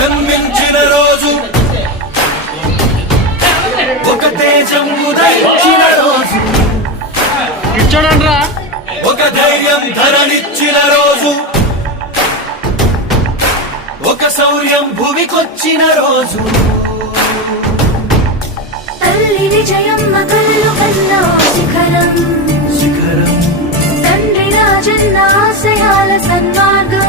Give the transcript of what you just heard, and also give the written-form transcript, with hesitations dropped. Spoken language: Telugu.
జన్మించిన రోజు, ఒక తేజం ఉదయించిన రోజు, ఒక ధైర్యం ధరనిచ్చిన రోజు, ఒక శౌర్యం భూమికొచ్చిన రోజు. తల్లి విజయమ్మ కళ్ళు కన్నా శిఖరం, తండ్రి రాజన్న ఆశయాల సన్మార్గం.